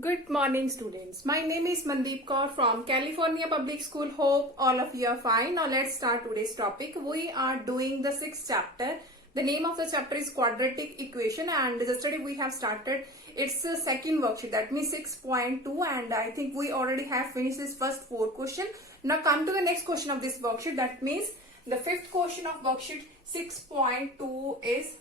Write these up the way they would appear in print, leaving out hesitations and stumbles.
Good morning, students. My name is Mandeep Kaur from California Public School. Hope all of you are fine. Now let's start today's topic. We are doing the sixth chapter. The name of the chapter is quadratic equation, and the study we have started. It's the second worksheet, that means 6.2, and I think we already have finished this first 4 question. Now come to the next question of this worksheet. That means the fifth question of worksheet 6.2 is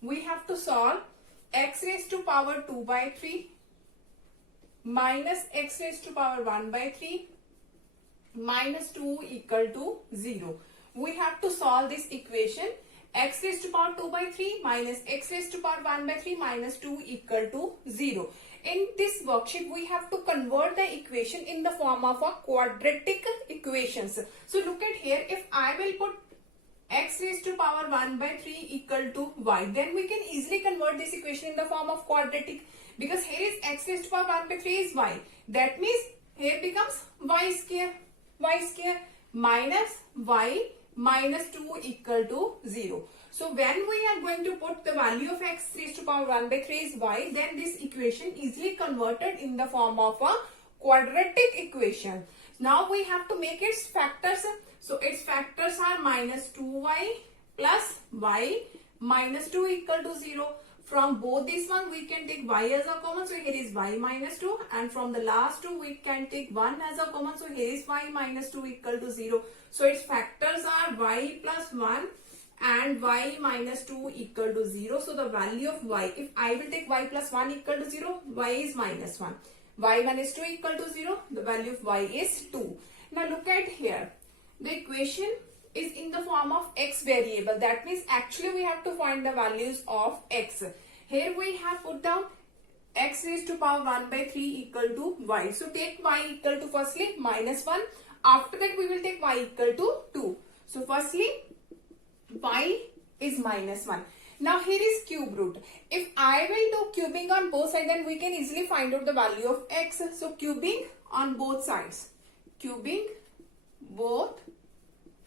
we have to solve x raised to power 2 by 3 minus x raised to power 1 by 3 minus 2 equal to 0. We have to solve this equation x raised to power 2 by 3 minus x raised to power 1 by 3 minus 2 equal to 0. In this worksheet, we have to convert the equation in the form of a quadratic equations. So look at here, if I will put x raised to power 1 by 3 equal to y, then we can easily convert this equation in the form of quadratic, because here is x raised to power 1 by 3 is y. That means here becomes y square minus y minus 2 equal to 0. So when we are going to put the value of x raised to power 1 by 3 is y, then this equation easily converted in the form of a quadratic equation. Now we have to make its factors. So its factors are minus 2y plus y minus 2 equal to 0. From both this one we can take y as a common, so here is y minus 2, and from the last two we can take 1 as a common, so here is y minus 2 equal to 0. So its factors are y plus 1 and y minus 2 equal to 0. So the value of y, if I will take y plus 1 equal to 0, y is minus 1. Y minus 2 equal to 0, the value of y is 2. Now look at here. The equation is in the form of x variable. That means actually we have to find the values of x. Here we have put down x raised to power 1 by 3 equal to y. So take y equal to firstly minus 1. After that we will take y equal to 2. So firstly y is minus 1. Now here is cube root. If I will do cubing on both sides, then we can easily find out the value of x. So cubing on both sides. Cubing both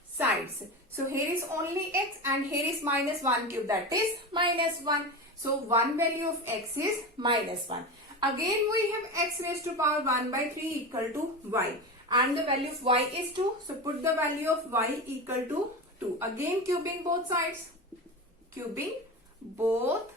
sides. So here is only x and here is minus 1 cube, that is minus 1. So one value of x is minus 1. Again we have x raised to power 1 by 3 equal to y, and the value of y is 2. So put the value of y equal to 2. Again cubing both sides. Cubing both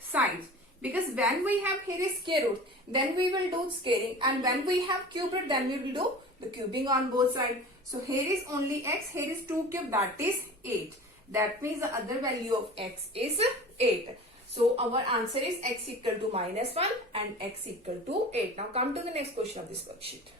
sides. Because when we have here is square root, then we will do squaring, and when we have cube root, then we will do the cubing on both sides. So here is only x, here is 2 cube, that is 8. That means the other value of x is 8. So our answer is x equal to minus 1 and x equal to 8. Now come to the next question of this worksheet.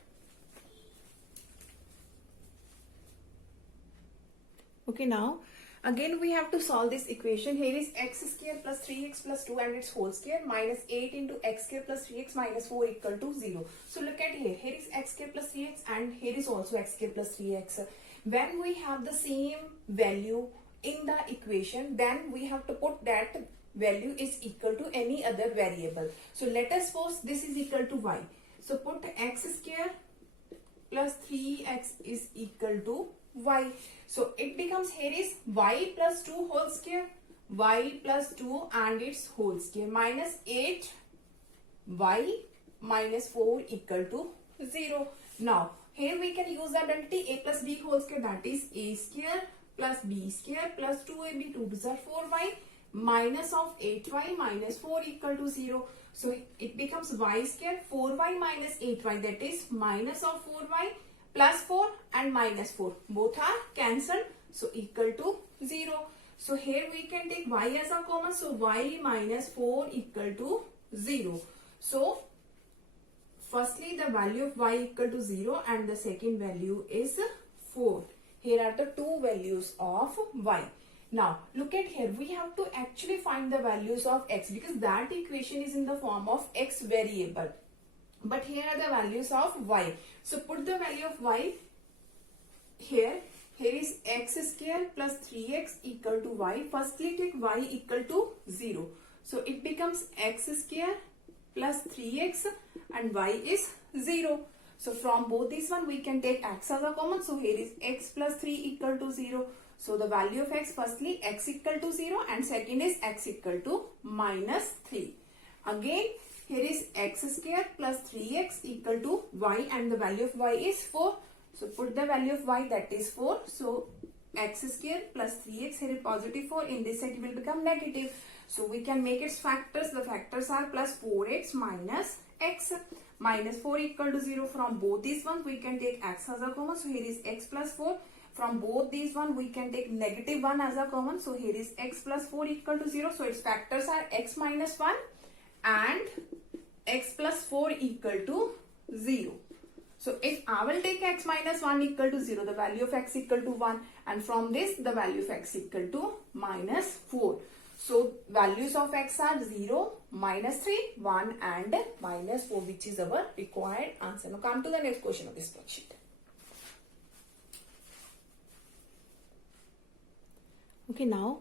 Okay, now again we have to solve this equation. Here is x square plus 3x plus 2 and its whole square minus 8 into x square plus 3x minus 4 equal to 0. So look at here. Here is x square plus 3x and here is also x square plus 3x. When we have the same value in the equation, then we have to put that value is equal to any other variable. So let us suppose this is equal to y. So put x square plus 3x is equal to y. So it becomes here is y plus 2 whole square, y plus 2 and its whole square minus 8 y minus 4 equal to 0. Now here we can use the identity a plus b whole square, that is a square plus b square plus 2ab, 2 to the 4y minus of 8y minus 4 equal to 0. So it becomes y square 4y minus 8y, that is minus of 4y plus 4 and minus 4. Both are cancelled, so equal to 0. So here we can take y as a common, so y minus 4 equal to 0. So firstly the value of y equal to 0 and the second value is 4. Here are the two values of y. Now look at here, we have to actually find the values of x, because that equation is in the form of x variable. But here are the values of y. So put the value of y here. Here is x square plus 3x equal to y. Firstly take y equal to 0. So it becomes x square plus 3x and y is 0. So from both this one we can take x as a common. So here is x plus 3 equal to 0. So the value of x, firstly x equal to 0 and second is x equal to minus 3. Again here is x square plus 3x equal to y, and the value of y is 4. So put the value of y, that is 4. So x square plus 3x, here is positive 4. In this side it will become negative. So we can make its factors. The factors are plus 4x minus x. Minus 4 equal to 0. From both these ones we can take x as a common. So here is x plus 4. From both these one we can take negative 1 as a common. So here is x plus 4 equal to 0. So its factors are x minus 1 and x plus 4 equal to 0. So if I will take x minus 1 equal to 0, the value of x equal to 1, and from this the value of x equal to minus 4. So values of x are 0, minus 3, 1 and minus 4, which is our required answer. Now come to the next question of this worksheet. Okay, now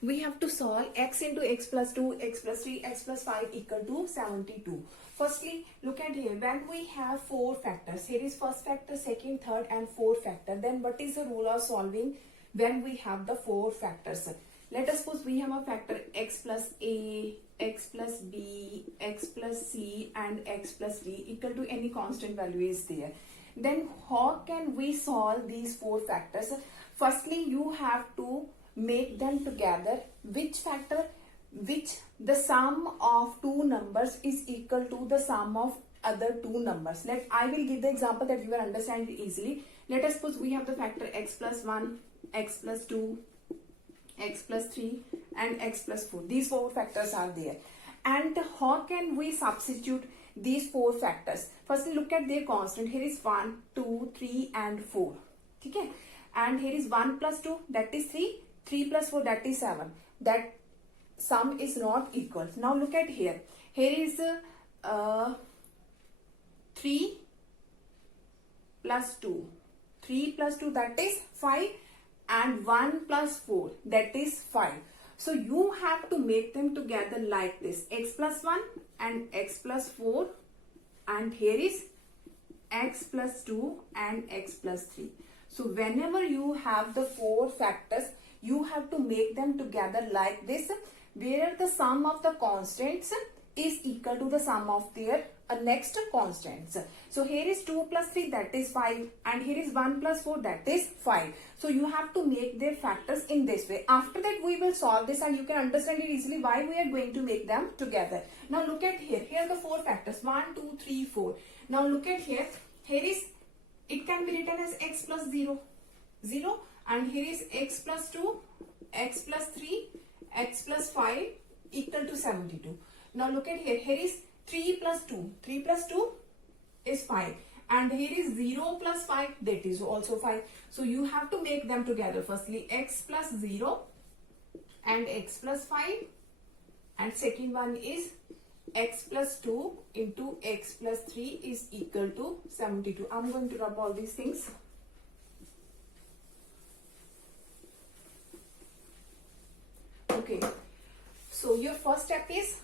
we have to solve x into x plus 2, x plus 3, x plus 5 equal to 72. Firstly, look at here. When we have 4 factors, here is first factor, second, third and fourth factor. Then what is the rule of solving when we have the 4 factors? Let us suppose we have a factor x plus a, x plus b, x plus c and x plus d equal to any constant value is there. Then how can we solve these 4 factors? Firstly, you have to make them together. Which factor? Which the sum of 2 numbers is equal to the sum of other 2 numbers. I will give the example that you will understand it easily. Let us suppose we have the factor x plus 1, x plus 2, x plus 3 and x plus 4. These 4 factors are there. And how can we substitute these 4 factors? Firstly, look at their constant. Here is 1, 2, 3 and 4. Okay? And here is 1 plus 2, that is 3. 3 plus 4, that is 7. That sum is not equal. Now look at here. Here is 3 plus 2. 3 plus 2, that is 5. And 1 plus 4, that is 5. So you have to make them together like this. X plus 1 and x plus 4. And here is x plus 2 and x plus 3. So whenever you have the 4 factors, you have to make them together like this, where the sum of the constants is equal to the sum of their next constants. So here is 2 plus 3, that is 5, and here is 1 plus 4, that is 5. So you have to make their factors in this way. After that we will solve this and you can understand it easily why we are going to make them together. Now look at here. Here are the 4 factors, 1, 2, 3, 4. Now look at here. Here is, it can be written as x plus 0, 0, and here is x plus 2, x plus 3, x plus 5 equal to 72. Now look at here. Here is 3 plus 2. 3 plus 2 is 5. And here is 0 plus 5. That is also 5. So you have to make them together. Firstly, x plus 0 and x plus 5. And second one is x plus 2 into x plus 3 is equal to 72. I'm going to rub all these things. Okay. So your first step is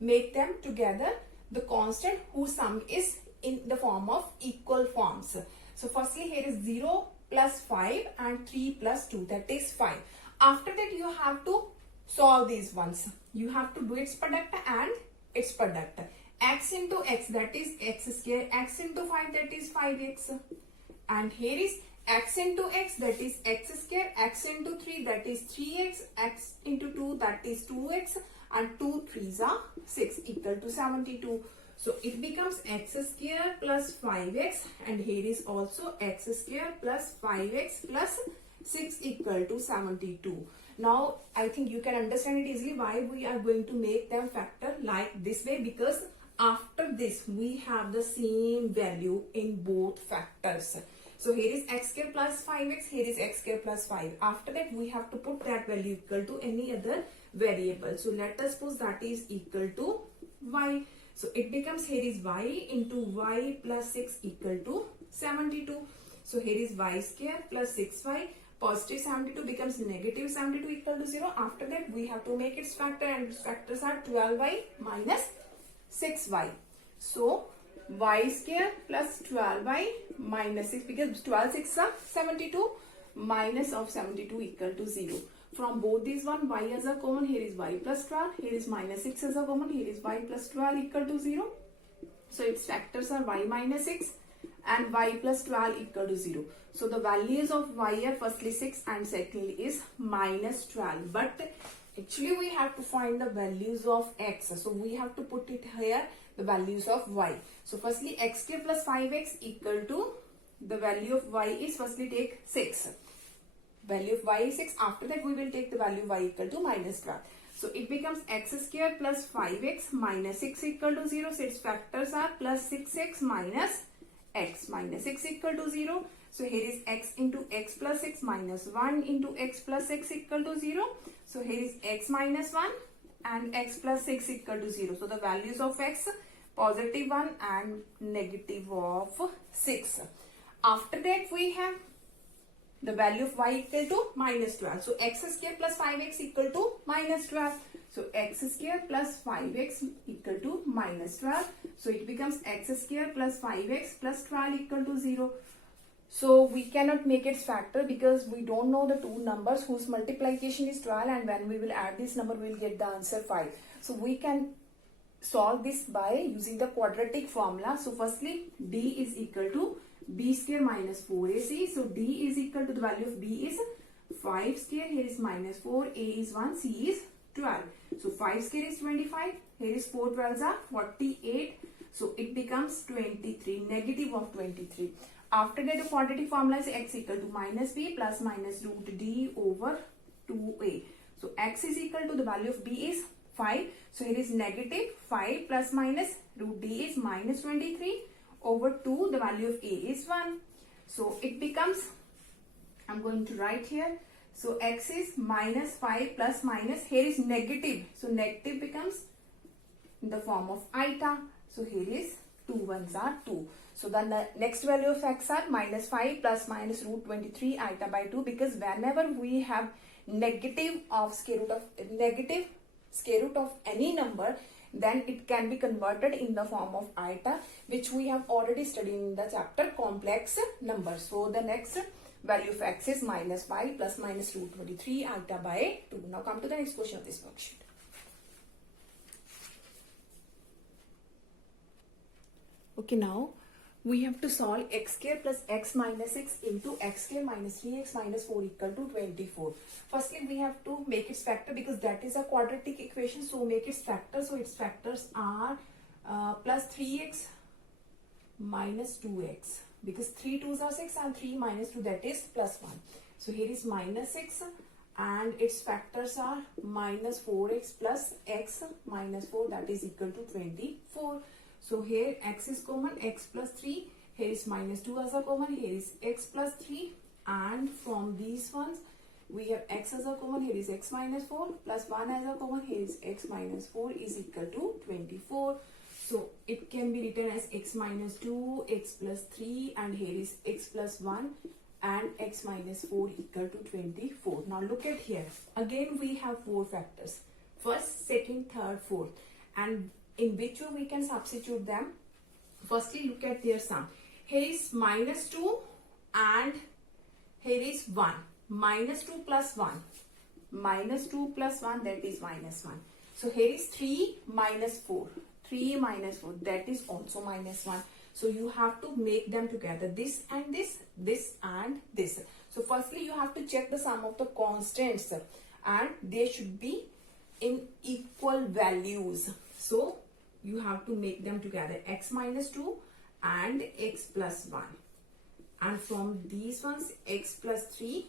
make them together, the constant whose sum is in the form of equal forms. So firstly here is 0 plus 5 and 3 plus 2, that is 5. After that you have to solve these ones. You have to do its product and its product. X into x, that is x square, x into 5, that is 5x. And here is x into x, that is x square, x into 3, that is 3x, x into 2, that is 2x, and 2 3s are 6 equal to 72. So it becomes x square plus 5x, and here is also x square plus 5x plus 6 equal to 72. Now I think you can understand it easily why we are going to make them factor like this way, because after this we have the same value in both factors. So here is x square plus 5x, here is x square plus 5. After that we have to put that value equal to any other variable. So let us suppose that is equal to y. So it becomes, here is y into y plus 6 equal to 72. So here is y square plus 6y. Positive 72 becomes negative 72 equal to 0. After that we have to make its factor, and its factors are 12y minus 6y. So y square plus 12y minus 6, because 12 6 are 72, minus of 72 equal to 0. From both these one, y as a common, here is y plus 12, here is minus 6 as a common, here is y plus 12 equal to 0. So its factors are y minus 6 and y plus 12 equal to 0. So the values of y are firstly 6 and secondly is minus 12. But actually we have to find the values of x. So we have to put it here, the values of y. So firstly x square plus 5x equal to the value of y is, firstly take 6. Value of y is 6. After that we will take the value of y equal to minus 12. So it becomes x square plus 5x minus 6 equal to 0. So its factors are plus 6x minus x minus 6 equal to 0. So here is x into x plus 6 minus 1 into x plus 6 equal to 0. So here is x minus 1 and x plus 6 equal to 0. So the values of x, positive 1 and negative of 6. After that we have the value of y equal to minus 12. So x square plus 5x equal to minus 12. So x square plus 5x equal to minus 12. So it becomes x square plus 5x plus 12 equal to 0. So we cannot make its factor because we don't know the two numbers whose multiplication is 12, and when we will add this number we will get the answer 5. So we can solve this by using the quadratic formula. So firstly d is equal to b square minus 4ac. So d is equal to the value of b is 5 square, here is minus 4, a is 1, c is 12. So 5 square is 25, here is 4 12s are 48. So it becomes 23, negative of 23. After that the quadratic formula is x equal to minus b plus minus root d over 2a. So x is equal to the value of b is 5. So here is negative 5 plus minus root d is minus 23 over 2. The value of a is 1. So it becomes, I'm going to write here. So x is minus 5 plus minus, here is negative. So negative becomes in the form of iota. So here is 2 ones are 2. So the next value of x are minus 5 plus minus root 23 iota by 2, because whenever we have negative square root of any number, then it can be converted in the form of iota, which we have already studied in the chapter complex numbers. So the next value of x is minus 5 plus minus root 23 iota by 2. Now come to the next question of this worksheet. Okay, now we have to solve x square plus x minus 6 into x square minus 3x minus 4 equal to 24. Firstly, we have to make its factor because that is a quadratic equation. So make its factor. So its factors are plus 3x minus 2x, because 3 2s are 6 and 3 minus 2, that is plus 1. So here is minus 6 and its factors are minus 4x plus x minus 4, that is equal to 24. So here x is common, x plus 3, here is minus 2 as a common, here is x plus 3, and from these ones we have x as a common, here is x minus 4 plus 1 as a common, here is x minus 4 is equal to 24. So it can be written as x minus 2, x plus 3, and here is x plus 1 and x minus 4 equal to 24. Now look at here. Again we have 4 factors. First, second, third, fourth. And in which way we can substitute them? Firstly, look at their sum. Here is minus 2 and here is 1. Minus 2 plus 1. Minus 2 plus 1, that is minus 1. So here is 3 minus 4. 3 minus 4, that is also minus 1. So you have to make them together. This and this, this and this. So firstly, you have to check the sum of the constants and they should be in equal values. So you have to make them together, x minus 2 and x plus 1, and from these ones x plus 3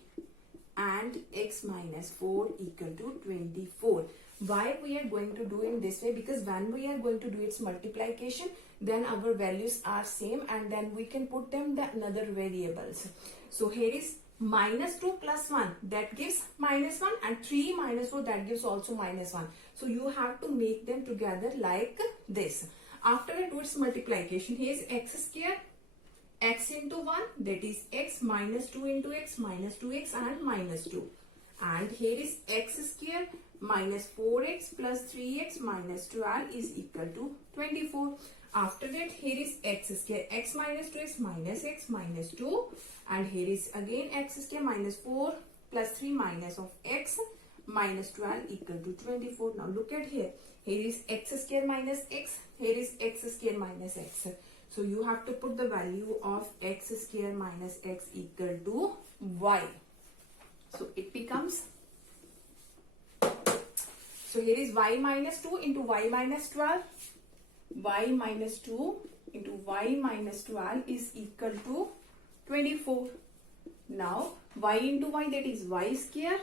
and x minus 4 equal to 24. Why we are going to do in this way? Because when we are going to do its multiplication, then our values are same and then we can put them the another variables. So here is minus 2 plus 1, that gives minus 1, and 3 minus 4, that gives also minus 1. So you have to make them together like this. After I do its multiplication, here is x square, x into 1, that is x minus 2 into x minus 2x and minus 2. And here is x square minus 4x plus 3x minus 12 is equal to 24. After that, here is x square, x minus 2 is minus x minus 2, and here is again x square minus 4 plus 3 minus of x minus 12 equal to 24. Now look at here. Here is x square minus x. Here is x square minus x. So you have to put the value of x square minus x equal to y. So it becomes, so here is y minus 2 into y minus 12. Y minus 2 into y minus 12 is equal to 24. Now y into y, that is y square,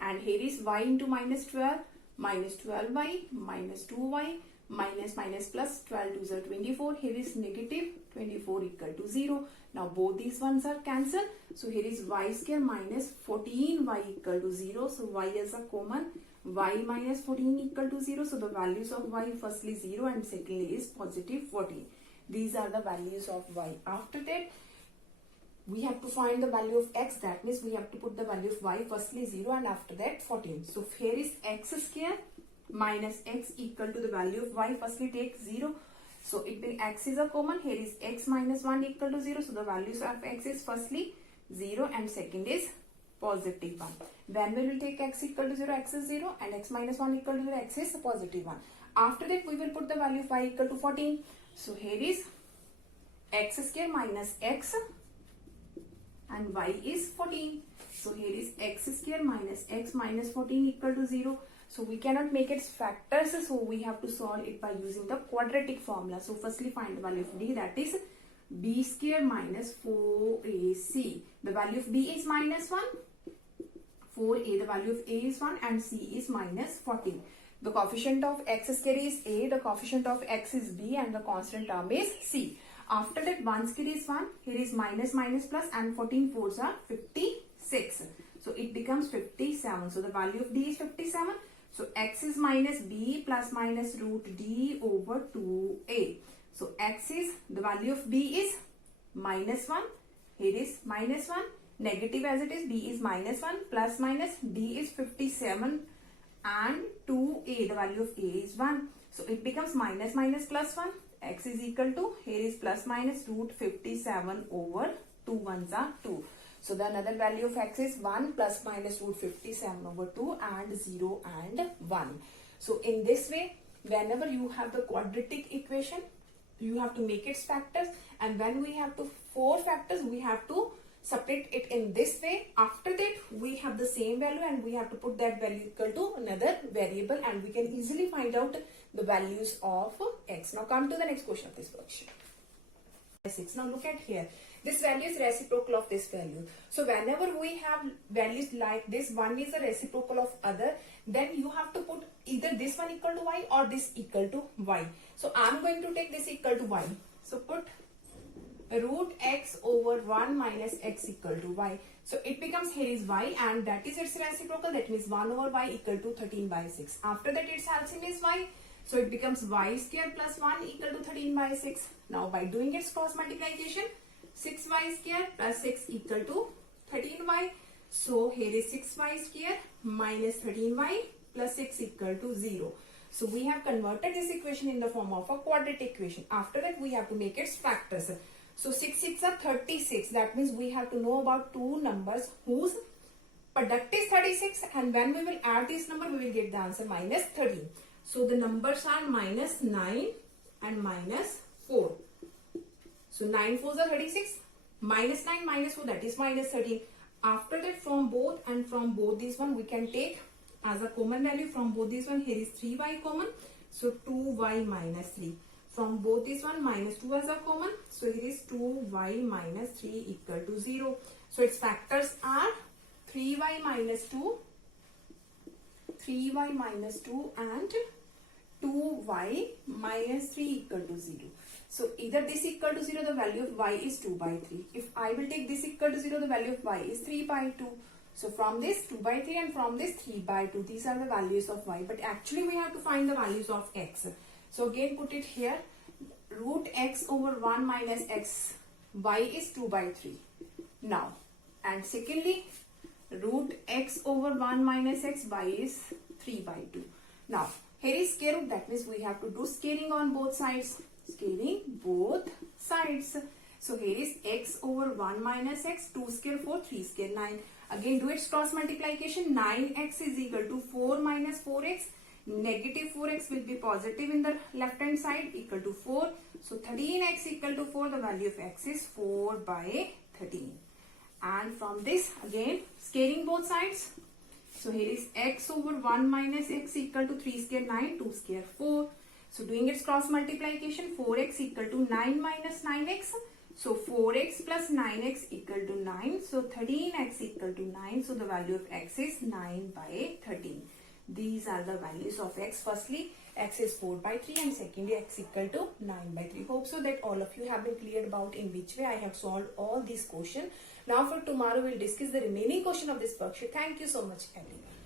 and here is y into minus 12, minus 12y minus 2y minus minus plus 12 to the 24. Here is negative 24 equal to 0. Now both these ones are cancelled. So here is y square minus 14y equal to 0. So y is a common. Y minus 14 equal to 0. So the values of y firstly 0 and secondly is positive 14. These are the values of y. After that, we have to find the value of x. That means we have to put the value of y firstly 0 and after that 14. So here is x square minus x equal to the value of y. Firstly take 0. So it will, x is a common. Here is x minus 1 equal to 0. So the values of x is firstly 0 and second is positive 1. When we will take x equal to 0, x is 0 and x minus 1 equal to 0, x is positive 1. After that we will put the value of y equal to 14. So here is x square minus x and y is 14. So here is x square minus x minus 14 equal to 0. So we cannot make its factors, so we have to solve it by using the quadratic formula. So firstly find the value of d, that is b square minus 4ac. The value of b is minus 1, 4a, the value of a is 1 and c is minus 14. The coefficient of x square is a, the coefficient of x is b and the constant term is c. After that 1 square is 1, here is minus minus plus and 14 fours are 56. So it becomes 57. So the value of d is 57. So x is minus b plus minus root d over 2a. So x is, the value of b is minus 1. Here is minus 1. Negative as it is, b is minus 1 plus minus d is 57 and 2a, the value of a is 1. So it becomes minus minus plus 1. X is equal to, here is plus minus root 57 over 2 ones are 2. So the another value of x is 1 plus minus root 57 over 2 and 0 and 1. So in this way, whenever you have the quadratic equation, you have to make its factors, and when we have to 4 factors, we have to separate it in this way. After that, we have the same value and we have to put that value equal to another variable, and we can easily find out the values of x. Now come to the next question of this worksheet. 6. Now look at here. This value is reciprocal of this value. So whenever we have values like this, one is a reciprocal of other, then you have to put either this one equal to y or this equal to y. So I am going to take this equal to y. So put root x over 1 minus x equal to y. So it becomes, here is y and that is its reciprocal, that means 1 over y equal to 13 by 6. After that its LCM is y. So it becomes y square plus 1 equal to 13 by 6. Now by doing its cross multiplication, 6y square plus 6 equal to 13y. So here is 6y square minus 13y plus 6 equal to 0. So we have converted this equation in the form of a quadratic equation. After that we have to make its factors. So 6 6 are 36. That means we have to know about two numbers whose product is 36, and when we will add this number we will get the answer minus 13. So the numbers are minus 9 and minus 4. So 9 4s are 36, minus 9 minus 4, that is minus 13. After that, from both and from both these one, we can take as a common value from both these one. Here is 3y common, so 2y minus 3. From both this one, minus 2 as a common, so here is 2y minus 3 equal to 0. So its factors are 3y minus 2, 3y minus 2 and 2y minus 3 equal to 0. So either this equal to 0, the value of y is 2 by 3. If I will take this equal to 0, the value of y is 3 by 2. So from this 2 by 3 and from this 3 by 2, these are the values of y. But actually we have to find the values of x. So again put it here, root x over 1 minus x, y is 2 by 3. Now, and secondly, root x over 1 minus x, y is 3 by 2. Now, here is square root, that means we have to do scaling on both sides. Scaling both sides. So here is x over 1 minus x, 2 square 4, 3 square 9. Again, do its cross multiplication. 9x is equal to 4 minus 4x. Negative 4x will be positive in the left hand side, equal to 4. So 13x equal to 4. The value of x is 4 by 13. And from this, again, scaling both sides. So here is x over 1 minus x equal to 3 square 9, 2 square 4. So doing its cross multiplication, 4x equal to 9 minus 9x. So 4x plus 9x equal to 9. So 13x equal to 9. So the value of x is 9 by 13. These are the values of x. Firstly, x is 4 by 3 and secondly, x equal to 9 by 3. Hope so that all of you have been cleared about in which way I have solved all these questions. Now for tomorrow, we'll discuss the remaining question of this worksheet. Thank you so much, everyone.